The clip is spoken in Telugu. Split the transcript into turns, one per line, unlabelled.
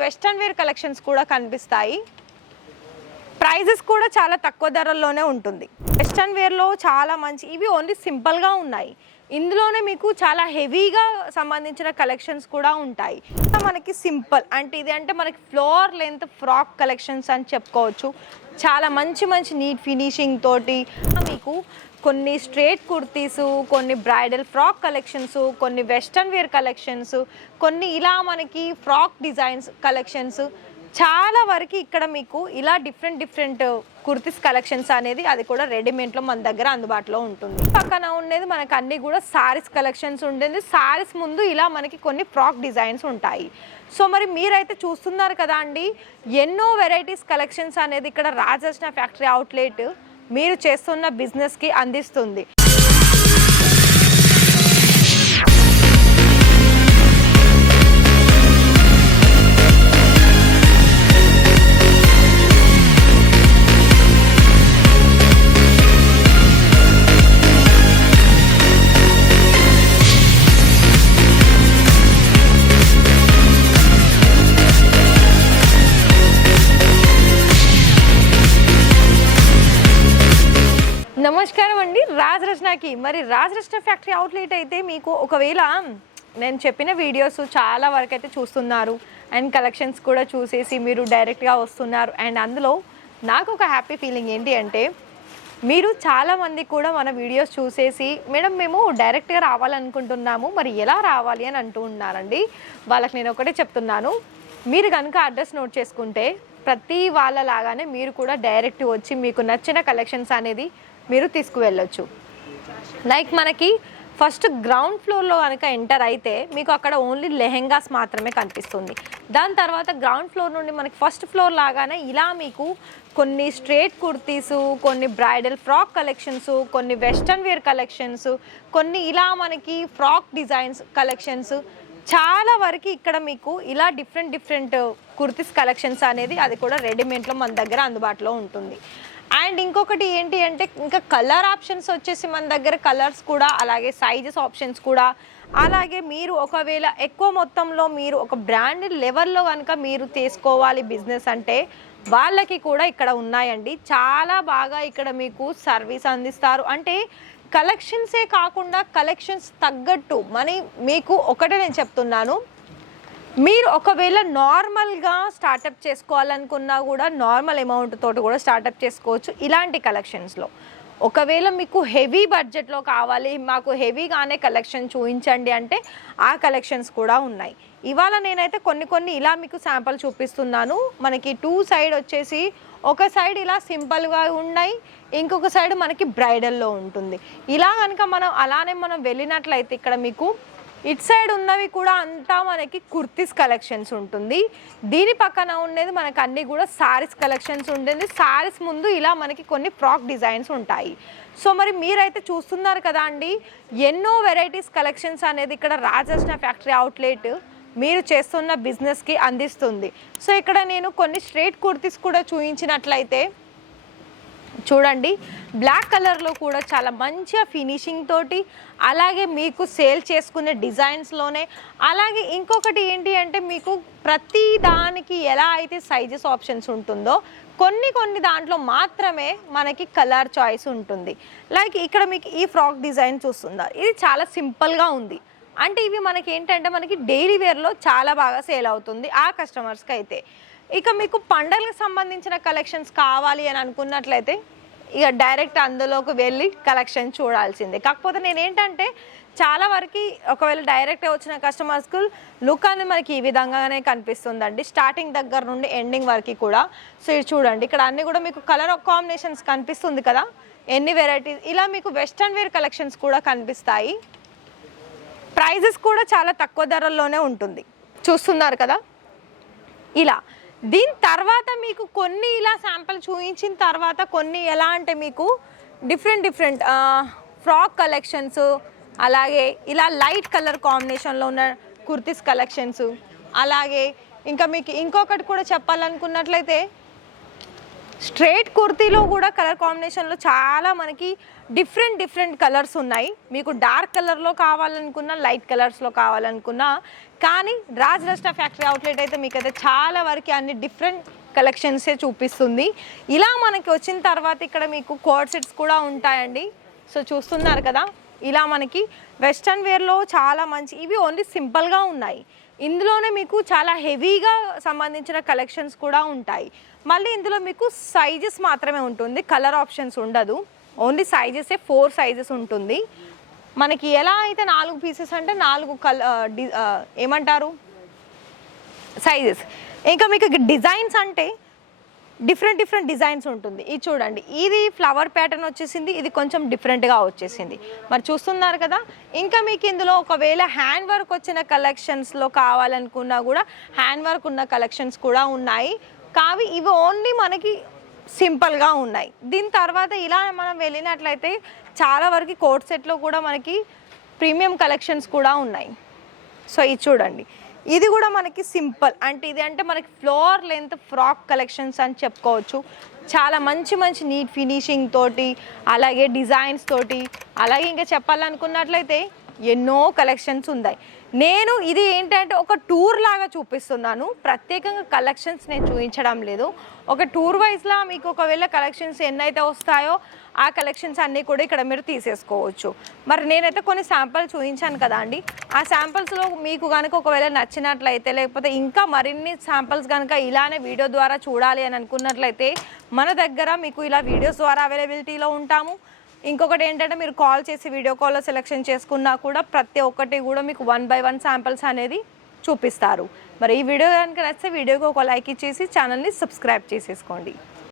వెస్ట్రన్ వేర్ కలెక్షన్స్ కూడా కనిపిస్తాయి. ప్రైజెస్ కూడా చాలా తక్కువ ధరల్లోనే ఉంటుంది. వెస్ట్రన్ వేర్లో చాలా మంచి ఇవి ఓన్లీ సింపుల్గా ఉన్నాయి. ఇందులోనే మీకు చాలా హెవీగా సంబంధించిన కలెక్షన్స్ కూడా ఉంటాయి. మనకి సింపుల్ అంటే ఇది అంటే మనకి ఫ్లోర్ లెంత్ ఫ్రాక్ కలెక్షన్స్ అని చెప్పుకోవచ్చు. చాలా మంచి మంచి నీట్ ఫినిషింగ్ తోటి మీకు కొన్ని స్ట్రేట్ కుర్తీసు కొన్ని బ్రైడల్ ఫ్రాక్ కలెక్షన్స్ కొన్ని వెస్ట్రన్ వేర్ కలెక్షన్స్ కొన్ని ఇలా మనకి ఫ్రాక్ డిజైన్స్ కలెక్షన్స్. చాలా వరకు ఇక్కడ మీకు ఇలా డిఫరెంట్ డిఫరెంట్ కుర్తీస్ కలెక్షన్స్ అనేది అది కూడా రెడీమేడ్లో మన దగ్గర అందుబాటులో ఉంటుంది. పక్కన ఉండేది మనకు అన్ని కూడా సారీస్ కలెక్షన్స్ ఉంటుంది. సారీస్ ముందు ఇలా మనకి కొన్ని ఫ్రాక్ డిజైన్స్ ఉంటాయి. సో మరి మీరైతే చూస్తున్నారు కదా అండి ఎన్నో వెరైటీస్ కలెక్షన్స్ అనేది ఇక్కడ రాజర్షణ ఫ్యాక్టరీ అవుట్లెట్ మీరు చేస్తున్న బిజినెస్కి అందిస్తుంది. నమస్కారం అండి. రాజరచనకి. మరి రాజరచన ఫ్యాక్టరీ అవుట్లెట్ అయితే మీకు ఒకవేళ నేను చెప్పిన వీడియోస్ చాలా వరకు అయితే చూస్తున్నారు. అండ్ కలెక్షన్స్ కూడా చూసేసి మీరు డైరెక్ట్గా వస్తున్నారు. అండ్ అందులో నాకు ఒక హ్యాపీ ఫీలింగ్ ఏంటి అంటే మీరు చాలామంది కూడా మన వీడియోస్ చూసేసి మేడం మేము డైరెక్ట్గా రావాలనుకుంటున్నాము. మరి ఎలా రావాలి? అని అంటూ ఉన్నారండి. వాళ్ళకి నేను ఒకటే చెప్తున్నాను. మీరు కనుక అడ్రస్ నోట్ చేసుకుంటే ప్రతి వాళ్ళ లాగానే మీరు కూడా డైరెక్ట్ వచ్చి మీకు నచ్చిన కలెక్షన్స్ అనేది మీరు తీసుకువెళ్ళొచ్చు. లైక్ మనకి ఫస్ట్ గ్రౌండ్ ఫ్లోర్లో కనుక ఎంటర్ అయితే మీకు అక్కడ ఓన్లీ లెహెంగాస్ మాత్రమే కనిపిస్తుంది. దాని తర్వాత గ్రౌండ్ ఫ్లోర్ నుండి మనకి ఫస్ట్ ఫ్లోర్ లాగానే ఇలా మీకు కొన్ని స్ట్రేట్ కుర్తీసు కొన్ని బ్రైడల్ ఫ్రాక్ కలెక్షన్స్ కొన్ని వెస్ట్రన్ వేర్ కలెక్షన్స్ కొన్ని ఇలా మనకి ఫ్రాక్ డిజైన్స్ కలెక్షన్స్ చాలా వరకు ఇక్కడ మీకు ఇలా డిఫరెంట్ డిఫరెంట్ కుర్తీస్ కలెక్షన్స్ అనేది అది కూడా రెడీమేడ్లో మన దగ్గర అందుబాటులో ఉంటుంది. అండ్ ఇంకొకటి ఏంటి అంటే ఇంకా కలర్ ఆప్షన్స్ వచ్చేసి మన దగ్గర కలర్స్ కూడా అలాగే సైజెస్ ఆప్షన్స్ కూడా. అలాగే మీరు ఒకవేళ ఎక్కువ మొత్తంలో మీరు ఒక బ్రాండ్ లెవెల్లో కనుక మీరు తీసుకోవాలి బిజినెస్ అంటే వాళ్ళకి కూడా ఇక్కడ ఉన్నాయండి. చాలా బాగా ఇక్కడ మీకు సర్వీస్ అందిస్తారు. అంటే కలెక్షన్సే కాకుండా కలెక్షన్స్ తగ్గట్టు మనీ మీకు ఒకటే నేను చెప్తున్నాను. మీరు ఒకవేళ నార్మల్గా స్టార్టప్ చేసుకోవాలనుకున్నా కూడా నార్మల్ అమౌంట్ తోటి కూడా స్టార్టప్ చేసుకోవచ్చు ఇలాంటి కలెక్షన్స్లో ఒకవేళ మీకు హెవీ బడ్జెట్లో కావాలి మాకు హెవీగానే కలెక్షన్ చూపించండి అంటే ఆ కలెక్షన్స్ కూడా ఉన్నాయి. ఇవాళ నేనైతే కొన్ని కొన్ని ఇలా మీకు శాంపుల్ చూపిస్తున్నాను. మనకి టూ సైడ్ వచ్చేసి ఒక సైడ్ ఇలా సింపుల్గా ఉన్నాయి ఇంకొక సైడ్ మనకి బ్రైడల్లో ఉంటుంది. ఇలా కనుక మనం అలానే మనం వెళ్ళినట్లయితే ఇక్కడ మీకు ఇట్ సైడ్ ఉన్నవి కూడా అంతా మనకి కుర్తీస్ కలెక్షన్స్ ఉంటుంది. దీని పక్కన ఉండేది మనకు అన్ని కూడా సారీస్ కలెక్షన్స్ ఉంటుంది. సారీస్ ముందు ఇలా మనకి కొన్ని ఫ్రాక్ డిజైన్స్ ఉంటాయి. సో మరి మీరైతే చూస్తున్నారు కదా అండి ఎన్నో వెరైటీస్ కలెక్షన్స్ అనేది ఇక్కడ రాజర్ష్ణ ఫ్యాక్టరీ అవుట్లెట్ మీరు చేస్తున్న బిజినెస్కి అందిస్తుంది. సో ఇక్కడ నేను కొన్ని స్ట్రేట్ కుర్తీస్ కూడా చూపించినట్లయితే చూడండి బ్లాక్ కలర్లో కూడా చాలా మంచిగా ఫినిషింగ్ తోటి అలాగే మీకు సేల్ చేసుకునే డిజైన్స్లోనే అలాగే ఇంకొకటి ఏంటి అంటే మీకు ప్రతి దానికి ఎలా అయితే సైజెస్ ఆప్షన్స్ ఉంటుందో కొన్ని కొన్ని దాంట్లో మాత్రమే మనకి కలర్ చాయిస్ ఉంటుంది. లైక్ ఇక్కడ మీకు ఈ ఫ్రాక్ డిజైన్ చూస్తున్నారు. ఇది చాలా సింపుల్గా ఉంది. అంటే ఇవి మనకి ఏంటంటే మనకి డైలీ వేర్లో చాలా బాగా సేల్ అవుతుంది ఆ కస్టమర్స్కి అయితే. ఇక మీకు పండగలకు సంబంధించిన కలెక్షన్స్ కావాలి అని అనుకున్నట్లయితే ఇక డైరెక్ట్ అందులోకి వెళ్ళి కలెక్షన్ చూడాల్సిందే. కాకపోతే నేను ఏంటంటే చాలా వరకు ఒకవేళ డైరెక్ట్ వచ్చిన కస్టమర్స్కు లుక్ అనేది మనకి ఈ విధంగానే కనిపిస్తుందండి. స్టార్టింగ్ దగ్గర నుండి ఎండింగ్ వరకు కూడా. సో ఇది చూడండి ఇక్కడ అన్నీ కూడా మీకు కలర్ కాంబినేషన్స్ కనిపిస్తుంది కదా. ఎన్ని వెరైటీస్ ఇలా మీకు వెస్ట్రన్ వేర్ కలెక్షన్స్ కూడా కనిపిస్తాయి. ప్రైజెస్ కూడా చాలా తక్కువ ధరల్లోనే ఉంటుంది. చూస్తున్నారు కదా? ఇలా దీని తర్వాత మీకు కొన్ని ఇలా శాంపుల్ చూపించిన తర్వాత కొన్ని ఎలా అంటే మీకు డిఫరెంట్ డిఫరెంట్ ఫ్రాక్ కలెక్షన్స్ అలాగే ఇలా లైట్ కలర్ కాంబినేషన్లో ఉన్న కుర్తీస్ కలెక్షన్స్ అలాగే ఇంకా మీకు ఇంకొకటి కూడా చెప్పాలనుకున్నట్లయితే స్ట్రేట్ కుర్తీలో కూడా కలర్ కాంబినేషన్లో చాలా మనకి డిఫరెంట్ డిఫరెంట్ కలర్స్ ఉన్నాయి. మీకు డార్క్ కలర్లో కావాలనుకున్నా లైట్ కలర్స్లో కావాలనుకున్నా కానీ రాజ్ రస్టా ఫ్యాక్టరీ అవుట్లెట్ అయితే మీకైతే చాలా వరకు అన్ని డిఫరెంట్ కలెక్షన్సే చూపిస్తుంది. ఇలా మనకి వచ్చిన తర్వాత ఇక్కడ మీకు కోడ్ సెట్స్ కూడా ఉంటాయండి. సో చూస్తున్నారు కదా ఇలా మనకి వెస్ట్రన్ వేర్లో చాలా మంచి ఇవి ఓన్లీ సింపుల్గా ఉన్నాయి. ఇందులోనే మీకు చాలా హెవీగా సంబంధించిన కలెక్షన్స్ కూడా ఉంటాయి. మళ్ళీ ఇందులో మీకు సైజెస్ మాత్రమే ఉంటుంది. కలర్ ఆప్షన్స్ ఉండదు. ఓన్లీ సైజెసే ఫోర్ సైజెస్ ఉంటుంది. మనకి ఎలా అయితే నాలుగు పీసెస్ అంటే నాలుగు కల ఏమంటారు? సైజెస్. ఇంకా మీకు డిజైన్స్ అంటే డిఫరెంట్ డిఫరెంట్ డిజైన్స్ ఉంటుంది. ఇది చూడండి. ఇది ఫ్లవర్ ప్యాటర్న్ వచ్చేసింది. ఇది కొంచెం డిఫరెంట్గా వచ్చేసింది. మరి చూస్తున్నారు కదా? ఇంకా మీకు ఇందులో ఒకవేళ హ్యాండ్ వర్క్ వచ్చిన కలెక్షన్స్లో కావాలనుకున్నా కూడా హ్యాండ్ వర్క్ ఉన్న కలెక్షన్స్ కూడా ఉన్నాయి. కావి ఇవి ఓన్లీ మనకి సింపుల్గా ఉన్నాయి. దీని తర్వాత ఇలా మనం వెళ్ళినట్లయితే చాలా వరకు కోట్ సెట్లో కూడా మనకి ప్రీమియం కలెక్షన్స్ కూడా ఉన్నాయి. సో ఇది చూడండి. ఇది కూడా మనకి సింపుల్. అంటే ఇది అంటే మనకి ఫ్లోర్ లెంత్ ఫ్రాక్ కలెక్షన్స్ అని చెప్పుకోవచ్చు. చాలా మంచి మంచి నీట్ ఫినిషింగ్ తోటి అలాగే డిజైన్స్ తోటి అలాగే ఇంకా చెప్పాలనుకున్నట్లయితే ఎన్నో కలెక్షన్స్ ఉన్నాయి నేను ఇది ఏంటంటే ఒక టూర్ లాగా చూపిస్తున్నాను. ప్రత్యేకంగా కలెక్షన్స్ నేను చూపించడం లేదు. ఒక టూర్ వైజ్లా మీకు ఒకవేళ కలెక్షన్స్ ఎన్నైతే వస్తాయో ఆ కలెక్షన్స్ అన్నీ కూడా ఇక్కడ మీరు తీసేసుకోవచ్చు. మరి నేనైతే కొన్ని శాంపిల్స్ చూపించాను కదా అండి. ఆ శాంపిల్స్లో మీకు కనుక ఒకవేళ నచ్చినట్లయితే లేకపోతే ఇంకా మరిన్ని శాంపిల్స్ కనుక ఇలానే వీడియో ద్వారా చూడాలి అని అనుకున్నట్లయితే మన దగ్గర మీకు ఇలా వీడియోస్ ద్వారా అవైలబిలిటీలో ఉంటాము. ఇంకొకటి ఏంటంటే మీరు కాల్ చేసి వీడియో కాల్లో సెలెక్షన్ చేసుకున్నా కూడా ప్రతి ఒక్కటి కూడా మీకు వన్ బై వన్ శాంపిల్స్ అనేది చూపిస్తారు. మరి ఈ వీడియో కనుక నచ్చితే వీడియోకి ఒక లైక్ ఇచ్చేసి ఛానల్ని సబ్స్క్రైబ్ చేసేసుకోండి.